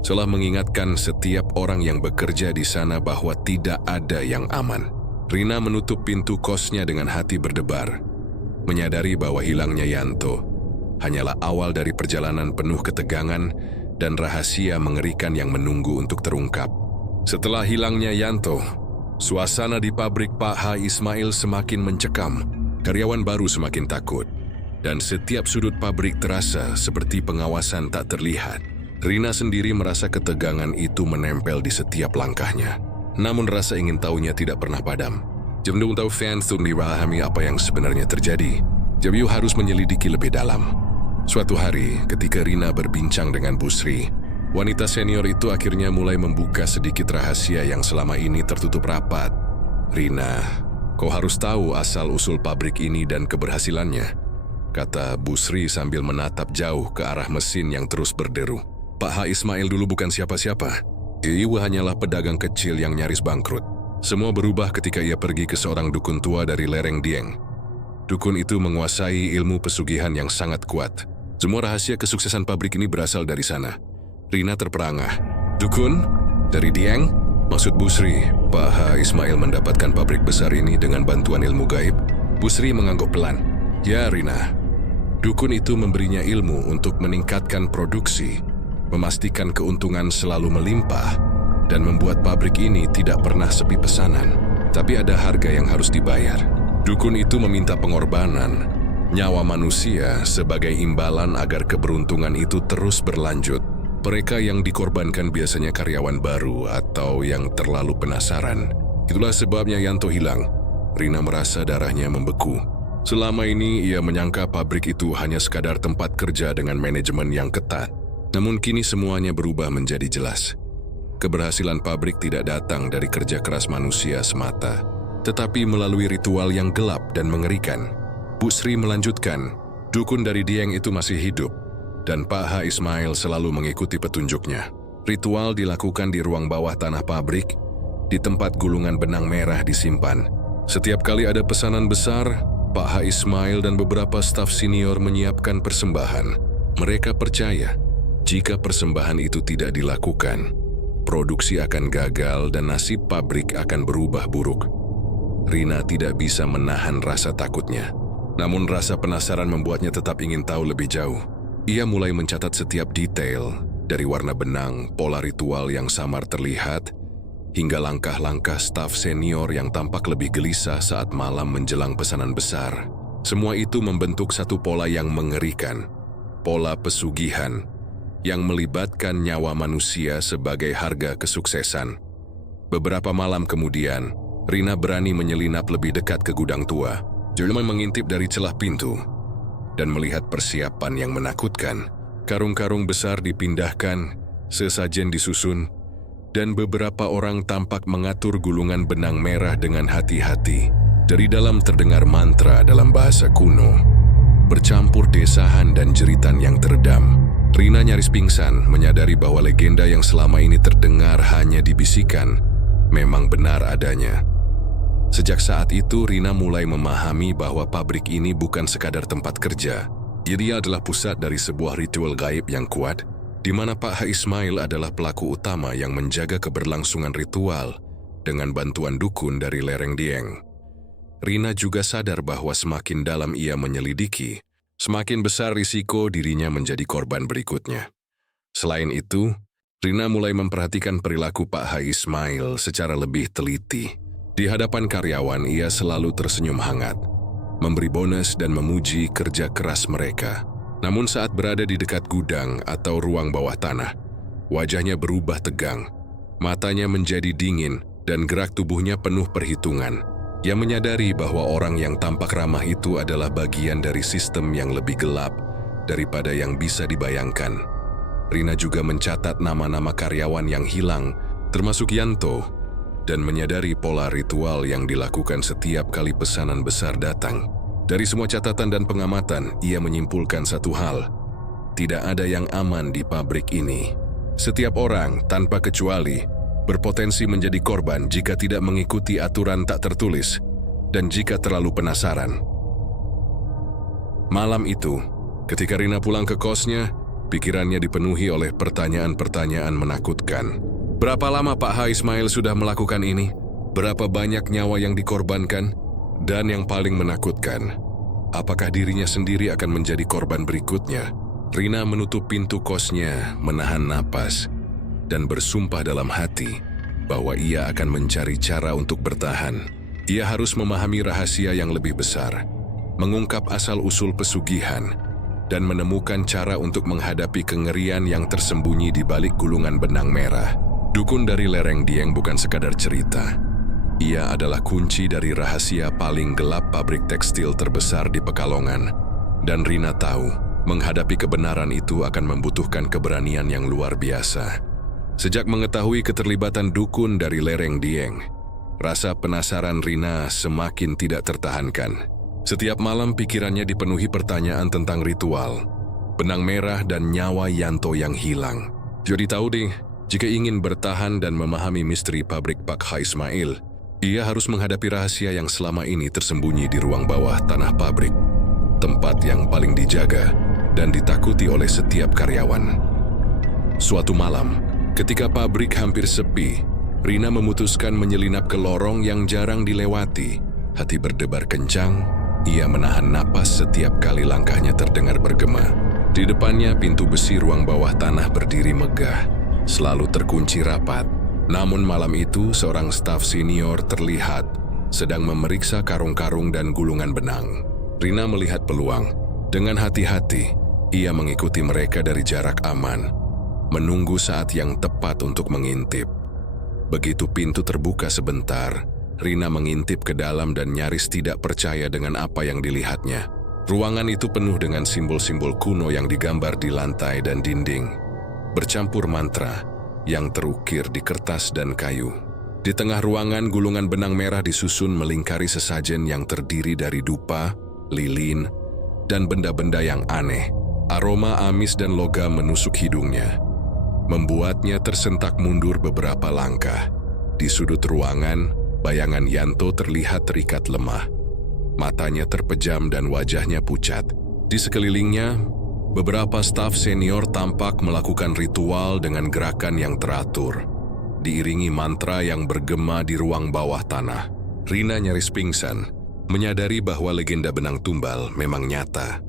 seolah mengingatkan setiap orang yang bekerja di sana bahwa tidak ada yang aman. Rina menutup pintu kosnya dengan hati berdebar, menyadari bahwa hilangnya Yanto hanyalah awal dari perjalanan penuh ketegangan dan rahasia mengerikan yang menunggu untuk terungkap. Setelah hilangnya Yanto, suasana di pabrik Pak H. Ismail semakin mencekam. Karyawan baru semakin takut, dan setiap sudut pabrik terasa seperti pengawasan tak terlihat. Rina sendiri merasa ketegangan itu menempel di setiap langkahnya. Namun rasa ingin tahunya tidak pernah padam. Jemdung tahu fans untuk dipahami apa yang sebenarnya terjadi. Jabiu harus menyelidiki lebih dalam. Suatu hari, ketika Rina berbincang dengan Busri, wanita senior itu akhirnya mulai membuka sedikit rahasia yang selama ini tertutup rapat. "Rina, kau harus tahu asal-usul pabrik ini dan keberhasilannya," kata Busri sambil menatap jauh ke arah mesin yang terus berderu. "Pak H. Ismail dulu bukan siapa-siapa. Ia hanyalah pedagang kecil yang nyaris bangkrut. Semua berubah ketika ia pergi ke seorang dukun tua dari lereng Dieng. Dukun itu menguasai ilmu pesugihan yang sangat kuat. Semua rahasia kesuksesan pabrik ini berasal dari sana." Rina terperangah. "Dukun? Dari Dieng?" Maksud Busri, Pak H. Ismail mendapatkan pabrik besar ini dengan bantuan ilmu gaib? Busri mengangguk pelan. "Ya Rina, Dukun itu memberinya ilmu untuk meningkatkan produksi, memastikan keuntungan selalu melimpah, dan membuat pabrik ini tidak pernah sepi pesanan. Tapi ada harga yang harus dibayar. Dukun itu meminta pengorbanan, nyawa manusia sebagai imbalan agar keberuntungan itu terus berlanjut. Mereka yang dikorbankan biasanya karyawan baru atau yang terlalu penasaran. Itulah sebabnya Yanto hilang. Rina merasa darahnya membeku. Selama ini ia menyangka pabrik itu hanya sekadar tempat kerja dengan manajemen yang ketat. Namun kini semuanya berubah menjadi jelas. Keberhasilan pabrik tidak datang dari kerja keras manusia semata, tetapi melalui ritual yang gelap dan mengerikan. Bu Sri melanjutkan, dukun dari Dieng itu masih hidup, dan Pak H. Ismail selalu mengikuti petunjuknya. Ritual dilakukan di ruang bawah tanah pabrik, di tempat gulungan benang merah disimpan. Setiap kali ada pesanan besar, Pak H. Ismail dan beberapa staf senior menyiapkan persembahan. Mereka percaya, jika persembahan itu tidak dilakukan, produksi akan gagal dan nasib pabrik akan berubah buruk. Rina tidak bisa menahan rasa takutnya. Namun rasa penasaran membuatnya tetap ingin tahu lebih jauh. Ia mulai mencatat setiap detail, dari warna benang, pola ritual yang samar terlihat, hingga langkah-langkah staf senior yang tampak lebih gelisah saat malam menjelang pesanan besar. Semua itu membentuk satu pola yang mengerikan, pola pesugihan, yang melibatkan nyawa manusia sebagai harga kesuksesan. Beberapa malam kemudian, Rina berani menyelinap lebih dekat ke gudang tua. Julma mengintip dari celah pintu dan melihat persiapan yang menakutkan. Karung-karung besar dipindahkan, sesajen disusun, dan beberapa orang tampak mengatur gulungan benang merah dengan hati-hati. Dari dalam terdengar mantra dalam bahasa kuno, bercampur desahan dan jeritan yang teredam. Rina nyaris pingsan, menyadari bahwa legenda yang selama ini terdengar hanya dibisikkan, memang benar adanya. Sejak saat itu, Rina mulai memahami bahwa pabrik ini bukan sekadar tempat kerja. Ia adalah pusat dari sebuah ritual gaib yang kuat, di mana Pak H. Ismail adalah pelaku utama yang menjaga keberlangsungan ritual dengan bantuan dukun dari lereng Dieng. Rina juga sadar bahwa semakin dalam ia menyelidiki, semakin besar risiko dirinya menjadi korban berikutnya. Selain itu, Rina mulai memperhatikan perilaku Pak H. Ismail secara lebih teliti. Di hadapan karyawan, ia selalu tersenyum hangat, memberi bonus dan memuji kerja keras mereka. Namun saat berada di dekat gudang atau ruang bawah tanah, wajahnya berubah tegang, matanya menjadi dingin, dan gerak tubuhnya penuh perhitungan. Ia menyadari bahwa orang yang tampak ramah itu adalah bagian dari sistem yang lebih gelap daripada yang bisa dibayangkan. Rina juga mencatat nama-nama karyawan yang hilang, termasuk Yanto, dan menyadari pola ritual yang dilakukan setiap kali pesanan besar datang. Dari semua catatan dan pengamatan, ia menyimpulkan satu hal: tidak ada yang aman di pabrik ini. Setiap orang, tanpa kecuali, berpotensi menjadi korban jika tidak mengikuti aturan tak tertulis dan jika terlalu penasaran. Malam itu, ketika Rina pulang ke kosnya, pikirannya dipenuhi oleh pertanyaan-pertanyaan menakutkan. Berapa lama Pak H. Ismail sudah melakukan ini? Berapa banyak nyawa yang dikorbankan? Dan yang paling menakutkan, apakah dirinya sendiri akan menjadi korban berikutnya? Rina menutup pintu kosnya, menahan napas, dan bersumpah dalam hati bahwa ia akan mencari cara untuk bertahan. Ia harus memahami rahasia yang lebih besar, mengungkap asal-usul pesugihan, dan menemukan cara untuk menghadapi kengerian yang tersembunyi di balik gulungan benang merah. Dukun dari lereng Dieng bukan sekadar cerita. Ia adalah kunci dari rahasia paling gelap pabrik tekstil terbesar di Pekalongan. Dan Rina tahu, menghadapi kebenaran itu akan membutuhkan keberanian yang luar biasa. Sejak mengetahui keterlibatan dukun dari lereng Dieng, rasa penasaran Rina semakin tidak tertahankan. Setiap malam pikirannya dipenuhi pertanyaan tentang ritual, benang merah dan nyawa Yanto yang hilang. Jadi tahu deh, jika ingin bertahan dan memahami misteri pabrik Pak H. Ismail, ia harus menghadapi rahasia yang selama ini tersembunyi di ruang bawah tanah pabrik, tempat yang paling dijaga dan ditakuti oleh setiap karyawan. Suatu malam, ketika pabrik hampir sepi, Rina memutuskan menyelinap ke lorong yang jarang dilewati. Hati berdebar kencang, Ia menahan napas setiap kali langkahnya terdengar bergema. Di depannya pintu besi ruang bawah tanah berdiri megah, selalu terkunci rapat. Namun malam itu seorang staf senior terlihat sedang memeriksa karung-karung dan gulungan benang. Rina melihat peluang. Dengan hati-hati, ia mengikuti mereka dari jarak aman, menunggu saat yang tepat untuk mengintip. Begitu pintu terbuka sebentar, Rina mengintip ke dalam dan nyaris tidak percaya dengan apa yang dilihatnya. Ruangan itu penuh dengan simbol-simbol kuno yang digambar di lantai dan dinding, bercampur mantra yang terukir di kertas dan kayu. Di tengah ruangan, gulungan benang merah disusun melingkari sesajen yang terdiri dari dupa, lilin, dan benda-benda yang aneh. Aroma amis dan logam menusuk hidungnya, membuatnya tersentak mundur beberapa langkah. Di sudut ruangan, bayangan Yanto terlihat terikat lemah. Matanya terpejam dan wajahnya pucat. Di sekelilingnya, beberapa staf senior tampak melakukan ritual dengan gerakan yang teratur, diiringi mantra yang bergema di ruang bawah tanah. Rina nyaris pingsan, menyadari bahwa legenda benang tumbal memang nyata.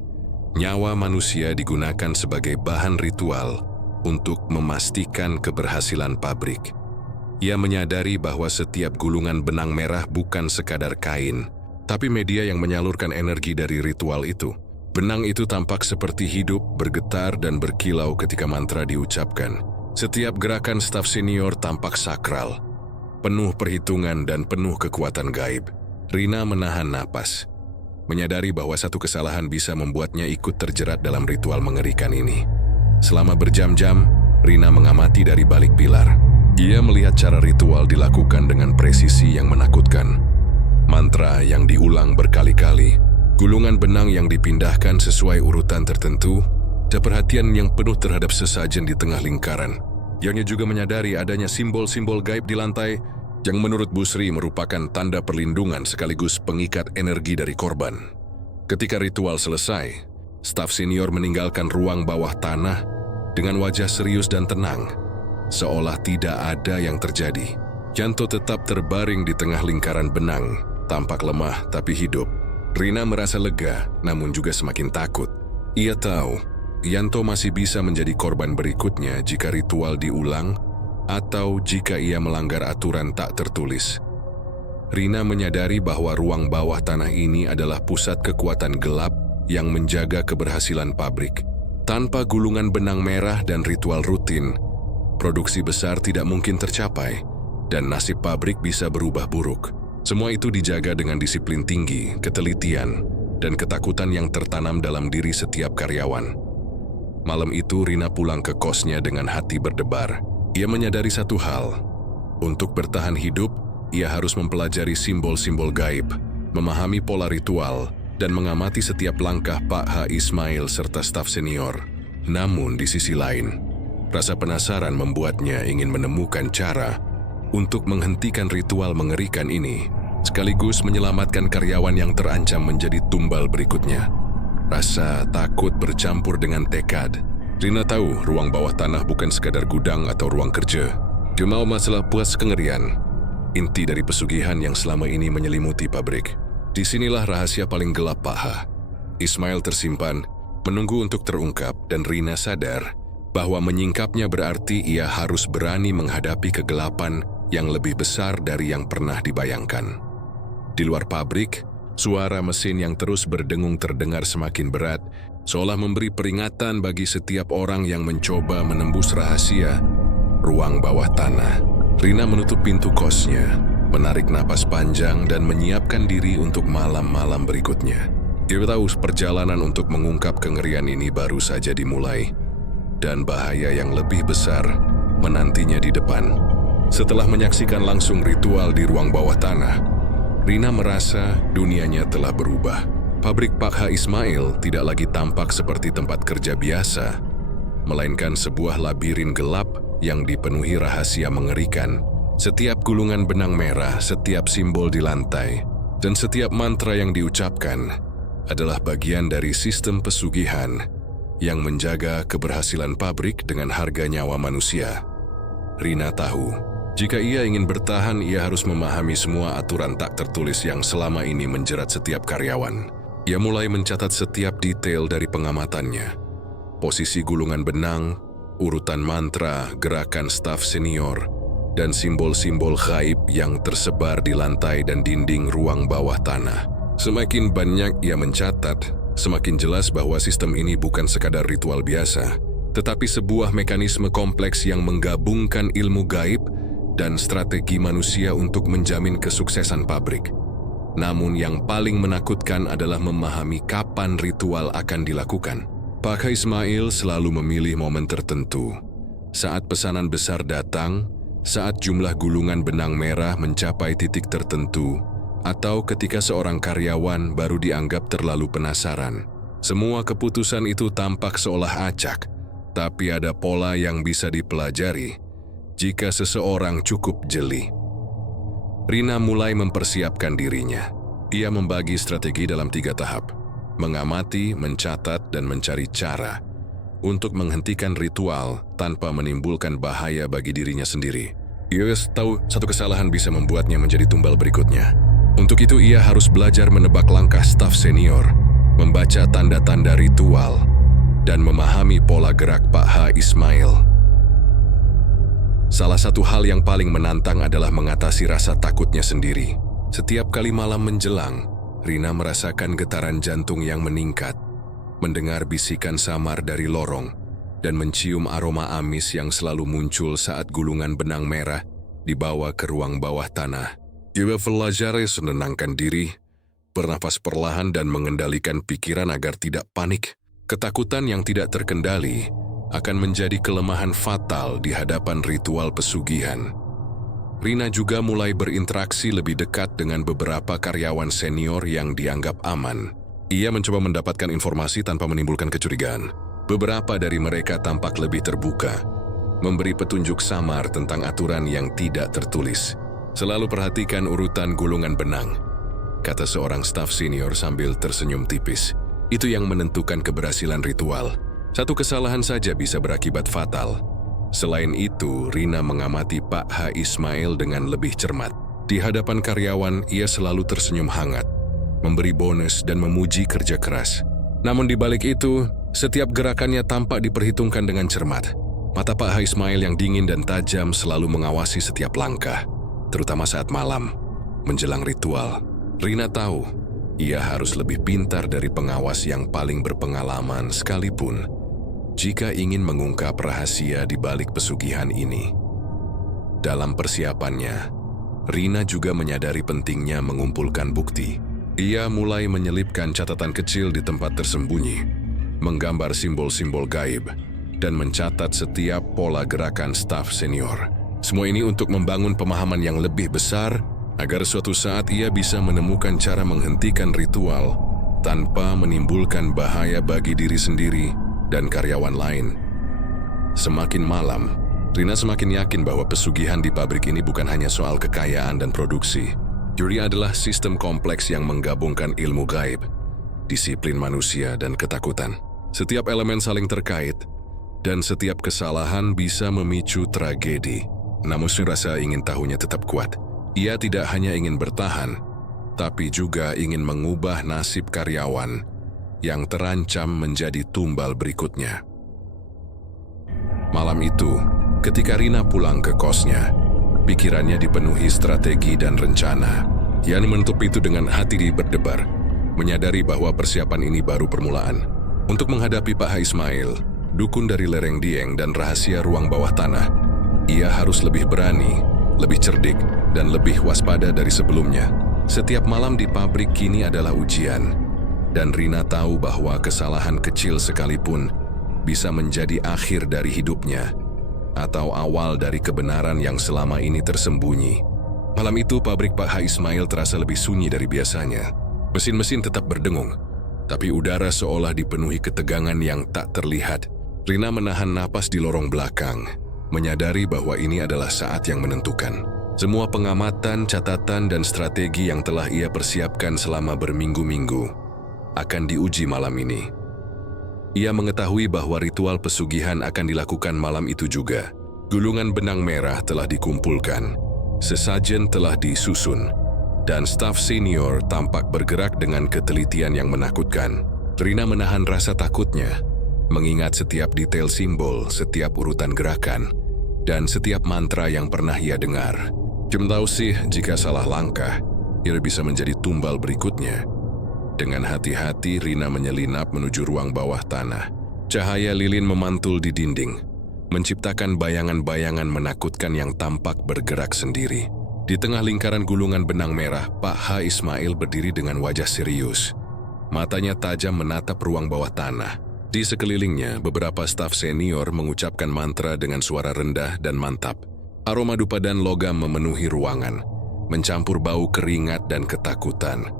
Nyawa manusia digunakan sebagai bahan ritual untuk memastikan keberhasilan pabrik. Ia menyadari bahwa setiap gulungan benang merah bukan sekadar kain, tapi media yang menyalurkan energi dari ritual itu. Benang itu tampak seperti hidup, bergetar dan berkilau ketika mantra diucapkan. Setiap gerakan staf senior tampak sakral, penuh perhitungan dan penuh kekuatan gaib. Rina menahan napas, menyadari bahwa satu kesalahan bisa membuatnya ikut terjerat dalam ritual mengerikan ini. Selama berjam-jam, Rina mengamati dari balik pilar. Ia melihat cara ritual dilakukan dengan presisi yang menakutkan. Mantra yang diulang berkali-kali, gulungan benang yang dipindahkan sesuai urutan tertentu, dan perhatian yang penuh terhadap sesajen di tengah lingkaran. Ia juga menyadari adanya simbol-simbol gaib di lantai yang menurut Busri merupakan tanda perlindungan sekaligus pengikat energi dari korban. Ketika ritual selesai, staf senior meninggalkan ruang bawah tanah dengan wajah serius dan tenang, seolah tidak ada yang terjadi. Yanto tetap terbaring di tengah lingkaran benang, tampak lemah tapi hidup. Rina merasa lega, namun juga semakin takut. Ia tahu, Yanto masih bisa menjadi korban berikutnya jika ritual diulang atau jika ia melanggar aturan tak tertulis. Rina menyadari bahwa ruang bawah tanah ini adalah pusat kekuatan gelap yang menjaga keberhasilan pabrik. Tanpa gulungan benang merah dan ritual rutin, produksi besar tidak mungkin tercapai, dan nasib pabrik bisa berubah buruk. Semua itu dijaga dengan disiplin tinggi, ketelitian, dan ketakutan yang tertanam dalam diri setiap karyawan. Malam itu Rina pulang ke kosnya dengan hati berdebar. Ia menyadari satu hal, untuk bertahan hidup, ia harus mempelajari simbol-simbol gaib, memahami pola ritual, dan mengamati setiap langkah Pak H. Ismail serta staf senior. Namun di sisi lain, rasa penasaran membuatnya ingin menemukan cara untuk menghentikan ritual mengerikan ini, sekaligus menyelamatkan karyawan yang terancam menjadi tumbal berikutnya. Rasa takut bercampur dengan tekad. Rina tahu ruang bawah tanah bukan sekadar gudang atau ruang kerja. Dia mau masalah puas kengerian, inti dari pesugihan yang selama ini menyelimuti pabrik. Disinilah rahasia paling gelap Pak H. Ismail tersimpan, menunggu untuk terungkap, dan Rina sadar bahwa menyingkapnya berarti ia harus berani menghadapi kegelapan yang lebih besar dari yang pernah dibayangkan. Di luar pabrik, suara mesin yang terus berdengung terdengar semakin berat, seolah memberi peringatan bagi setiap orang yang mencoba menembus rahasia ruang bawah tanah. Rina menutup pintu kosnya, menarik napas panjang dan menyiapkan diri untuk malam-malam berikutnya. Dia tahu perjalanan untuk mengungkap kengerian ini baru saja dimulai, dan bahaya yang lebih besar menantinya di depan. Setelah menyaksikan langsung ritual di ruang bawah tanah, Rina merasa dunianya telah berubah. Pabrik Pak H. Ismail tidak lagi tampak seperti tempat kerja biasa, melainkan sebuah labirin gelap yang dipenuhi rahasia mengerikan. Setiap gulungan benang merah, setiap simbol di lantai, dan setiap mantra yang diucapkan adalah bagian dari sistem pesugihan yang menjaga keberhasilan pabrik dengan harga nyawa manusia. Rina tahu, jika ia ingin bertahan, ia harus memahami semua aturan tak tertulis yang selama ini menjerat setiap karyawan. Ia mulai mencatat setiap detail dari pengamatannya. Posisi gulungan benang, urutan mantra, gerakan staf senior, dan simbol-simbol gaib yang tersebar di lantai dan dinding ruang bawah tanah. Semakin banyak ia mencatat, semakin jelas bahwa sistem ini bukan sekadar ritual biasa, tetapi sebuah mekanisme kompleks yang menggabungkan ilmu gaib dan strategi manusia untuk menjamin kesuksesan pabrik. Namun yang paling menakutkan adalah memahami kapan ritual akan dilakukan. Pak Ismail selalu memilih momen tertentu. Saat pesanan besar datang, saat jumlah gulungan benang merah mencapai titik tertentu, atau ketika seorang karyawan baru dianggap terlalu penasaran. Semua keputusan itu tampak seolah acak, tapi ada pola yang bisa dipelajari jika seseorang cukup jeli. Rina mulai mempersiapkan dirinya. Ia membagi strategi dalam 3 tahap: mengamati, mencatat, dan mencari cara untuk menghentikan ritual tanpa menimbulkan bahaya bagi dirinya sendiri. Ia tahu satu kesalahan bisa membuatnya menjadi tumbal berikutnya. Untuk itu ia harus belajar menebak langkah staf senior, membaca tanda-tanda ritual, dan memahami pola gerak Pak H. Ismail. Salah satu hal yang paling menantang adalah mengatasi rasa takutnya sendiri. Setiap kali malam menjelang, Rina merasakan getaran jantung yang meningkat, mendengar bisikan samar dari lorong, dan mencium aroma amis yang selalu muncul saat gulungan benang merah dibawa ke ruang bawah tanah. Ia belajar menenangkan diri, bernafas perlahan dan mengendalikan pikiran agar tidak panik. Ketakutan yang tidak terkendali akan menjadi kelemahan fatal di hadapan ritual pesugihan. Rina juga mulai berinteraksi lebih dekat dengan beberapa karyawan senior yang dianggap aman. Ia mencoba mendapatkan informasi tanpa menimbulkan kecurigaan. Beberapa dari mereka tampak lebih terbuka, memberi petunjuk samar tentang aturan yang tidak tertulis. Selalu perhatikan urutan gulungan benang, kata seorang staf senior sambil tersenyum tipis. Itu yang menentukan keberhasilan ritual. Satu kesalahan saja bisa berakibat fatal. Selain itu, Rina mengamati Pak H. Ismail dengan lebih cermat. Di hadapan karyawan, ia selalu tersenyum hangat, memberi bonus dan memuji kerja keras. Namun di balik itu, setiap gerakannya tampak diperhitungkan dengan cermat. Mata Pak H. Ismail yang dingin dan tajam selalu mengawasi setiap langkah, terutama saat malam, menjelang ritual. Rina tahu ia harus lebih pintar dari pengawas yang paling berpengalaman sekalipun jika ingin mengungkap rahasia di balik pesugihan ini. Dalam persiapannya, Rina juga menyadari pentingnya mengumpulkan bukti. Ia mulai menyelipkan catatan kecil di tempat tersembunyi, menggambar simbol-simbol gaib, dan mencatat setiap pola gerakan staf senior. Semua ini untuk membangun pemahaman yang lebih besar agar suatu saat ia bisa menemukan cara menghentikan ritual tanpa menimbulkan bahaya bagi diri sendiri dan karyawan lain. Semakin malam, Rina semakin yakin bahwa pesugihan di pabrik ini bukan hanya soal kekayaan dan produksi. Juri adalah sistem kompleks yang menggabungkan ilmu gaib, disiplin manusia, dan ketakutan. Setiap elemen saling terkait, dan setiap kesalahan bisa memicu tragedi. Namun rasa ingin tahunya tetap kuat. Ia tidak hanya ingin bertahan, tapi juga ingin mengubah nasib karyawan yang terancam menjadi tumbal berikutnya. Malam itu, ketika Rina pulang ke kosnya, pikirannya dipenuhi strategi dan rencana. Ia menutup itu dengan hati berdebar, menyadari bahwa persiapan ini baru permulaan. Untuk menghadapi Pak H. Ismail, dukun dari lereng Dieng dan rahasia ruang bawah tanah, ia harus lebih berani, lebih cerdik, dan lebih waspada dari sebelumnya. Setiap malam di pabrik kini adalah ujian, dan Rina tahu bahwa kesalahan kecil sekalipun bisa menjadi akhir dari hidupnya, atau awal dari kebenaran yang selama ini tersembunyi. Malam itu pabrik Pak H. Ismail terasa lebih sunyi dari biasanya. Mesin-mesin tetap berdengung, tapi udara seolah dipenuhi ketegangan yang tak terlihat. Rina menahan napas di lorong belakang, menyadari bahwa ini adalah saat yang menentukan. Semua pengamatan, catatan, dan strategi yang telah ia persiapkan selama berminggu-minggu akan diuji malam ini. Ia mengetahui bahwa ritual pesugihan akan dilakukan malam itu juga. Gulungan benang merah telah dikumpulkan, sesajen telah disusun, dan staf senior tampak bergerak dengan ketelitian yang menakutkan. Rina menahan rasa takutnya, mengingat setiap detail simbol, setiap urutan gerakan, dan setiap mantra yang pernah ia dengar. Cuma tahu sih, jika salah langkah, ia bisa menjadi tumbal berikutnya. Dengan hati-hati, Rina menyelinap menuju ruang bawah tanah. Cahaya lilin memantul di dinding, menciptakan bayangan-bayangan menakutkan yang tampak bergerak sendiri. Di tengah lingkaran gulungan benang merah, Pak H. Ismail berdiri dengan wajah serius. Matanya tajam menatap ruang bawah tanah. Di sekelilingnya, beberapa staf senior mengucapkan mantra dengan suara rendah dan mantap. Aroma dupa dan logam memenuhi ruangan, mencampur bau keringat dan ketakutan.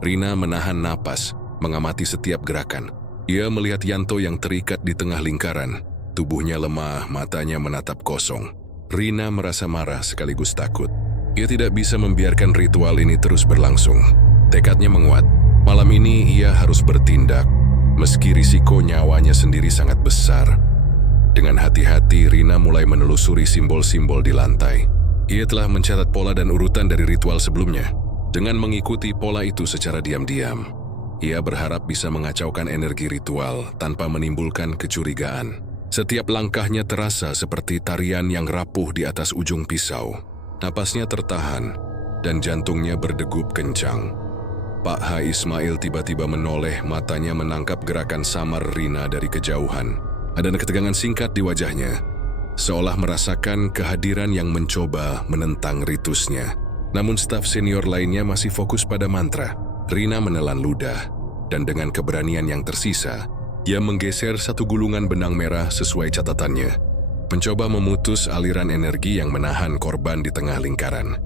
Rina menahan napas, mengamati setiap gerakan. Ia melihat Yanto yang terikat di tengah lingkaran. Tubuhnya lemah, matanya menatap kosong. Rina merasa marah sekaligus takut. Ia tidak bisa membiarkan ritual ini terus berlangsung. Tekadnya menguat. Malam ini ia harus bertindak, meski risiko nyawanya sendiri sangat besar. Dengan hati-hati, Rina mulai menelusuri simbol-simbol di lantai. Ia telah mencatat pola dan urutan dari ritual sebelumnya. Dengan mengikuti pola itu secara diam-diam, ia berharap bisa mengacaukan energi ritual tanpa menimbulkan kecurigaan. Setiap langkahnya terasa seperti tarian yang rapuh di atas ujung pisau. Napasnya tertahan, dan jantungnya berdegup kencang. Pak H. Ismail tiba-tiba menoleh, matanya menangkap gerakan samar Rina dari kejauhan. Ada ketegangan singkat di wajahnya, seolah merasakan kehadiran yang mencoba menentang ritusnya. Namun staf senior lainnya masih fokus pada mantra. Rina menelan ludah, dan dengan keberanian yang tersisa, ia menggeser satu gulungan benang merah sesuai catatannya, mencoba memutus aliran energi yang menahan korban di tengah lingkaran.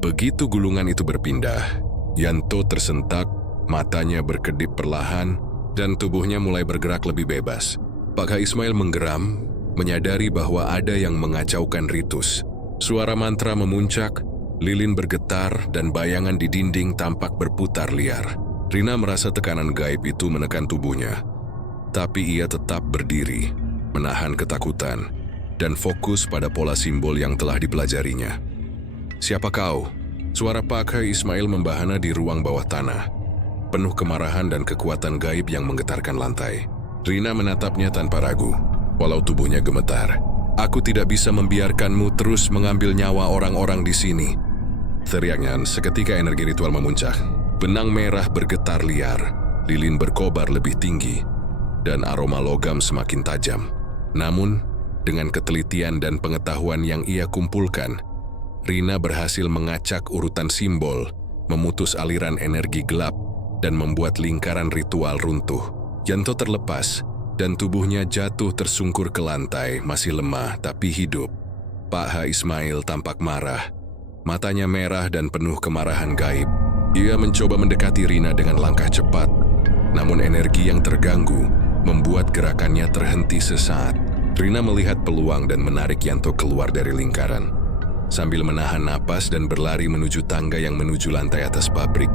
Begitu gulungan itu berpindah, Yanto tersentak, matanya berkedip perlahan, dan tubuhnya mulai bergerak lebih bebas. Pak H. Ismail menggeram, menyadari bahwa ada yang mengacaukan ritus. Suara mantra memuncak, lilin bergetar, dan bayangan di dinding tampak berputar liar. Rina merasa tekanan gaib itu menekan tubuhnya. Tapi ia tetap berdiri, menahan ketakutan, dan fokus pada pola simbol yang telah dipelajarinya. "Siapa kau?" Suara Pak H. Ismail membahana di ruang bawah tanah, penuh kemarahan dan kekuatan gaib yang menggetarkan lantai. Rina menatapnya tanpa ragu, walau tubuhnya gemetar. "Aku tidak bisa membiarkanmu terus mengambil nyawa orang-orang di sini," teriaknya. Seketika energi ritual memuncak. Benang merah bergetar liar, lilin berkobar lebih tinggi, dan aroma logam semakin tajam. Namun, dengan ketelitian dan pengetahuan yang ia kumpulkan, Rina berhasil mengacak urutan simbol, memutus aliran energi gelap, dan membuat lingkaran ritual runtuh. Yanto terlepas, dan tubuhnya jatuh tersungkur ke lantai, masih lemah tapi hidup. Pak H. Ismail tampak marah, matanya merah dan penuh kemarahan gaib. Ia mencoba mendekati Rina dengan langkah cepat, namun energi yang terganggu membuat gerakannya terhenti sesaat. Rina melihat peluang dan menarik Yanto keluar dari lingkaran, sambil menahan napas dan berlari menuju tangga yang menuju lantai atas pabrik.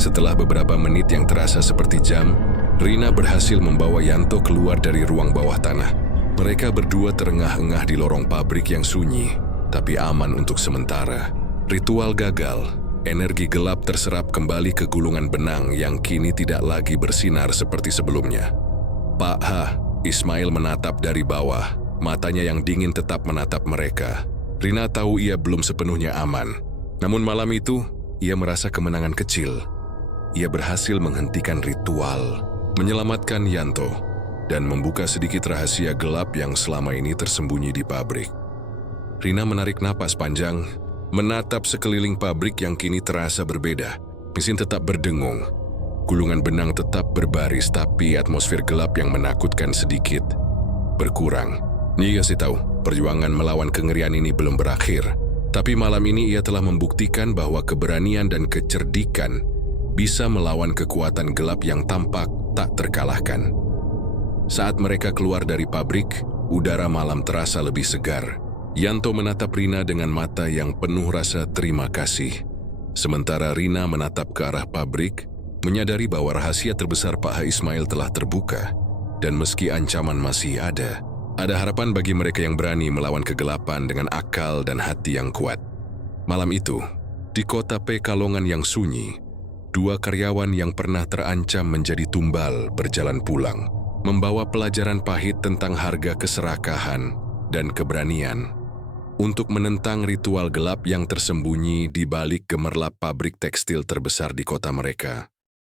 Setelah beberapa menit yang terasa seperti jam, Rina berhasil membawa Yanto keluar dari ruang bawah tanah. Mereka berdua terengah-engah di lorong pabrik yang sunyi, tapi aman untuk sementara. Ritual gagal, energi gelap terserap kembali ke gulungan benang yang kini tidak lagi bersinar seperti sebelumnya. Pak H. Ismail menatap dari bawah, matanya yang dingin tetap menatap mereka. Rina tahu ia belum sepenuhnya aman, namun malam itu ia merasa kemenangan kecil. Ia berhasil menghentikan ritual, menyelamatkan Yanto, dan membuka sedikit rahasia gelap yang selama ini tersembunyi di pabrik. Rina menarik napas panjang, menatap sekeliling pabrik yang kini terasa berbeda. Mesin tetap berdengung, gulungan benang tetap berbaris, tapi atmosfer gelap yang menakutkan sedikit berkurang. Ia sih tahu, perjuangan melawan kengerian ini belum berakhir. Tapi malam ini ia telah membuktikan bahwa keberanian dan kecerdikan bisa melawan kekuatan gelap yang tampak tak terkalahkan. Saat mereka keluar dari pabrik, udara malam terasa lebih segar. Yanto menatap Rina dengan mata yang penuh rasa terima kasih. Sementara Rina menatap ke arah pabrik, menyadari bahwa rahasia terbesar Pak H. Ismail telah terbuka. Dan meski ancaman masih ada harapan bagi mereka yang berani melawan kegelapan dengan akal dan hati yang kuat. Malam itu, Di kota Pekalongan yang sunyi, dua karyawan yang pernah terancam menjadi tumbal berjalan pulang, membawa pelajaran pahit tentang harga keserakahan dan keberanian untuk menentang ritual gelap yang tersembunyi di balik gemerlap pabrik tekstil terbesar di kota mereka.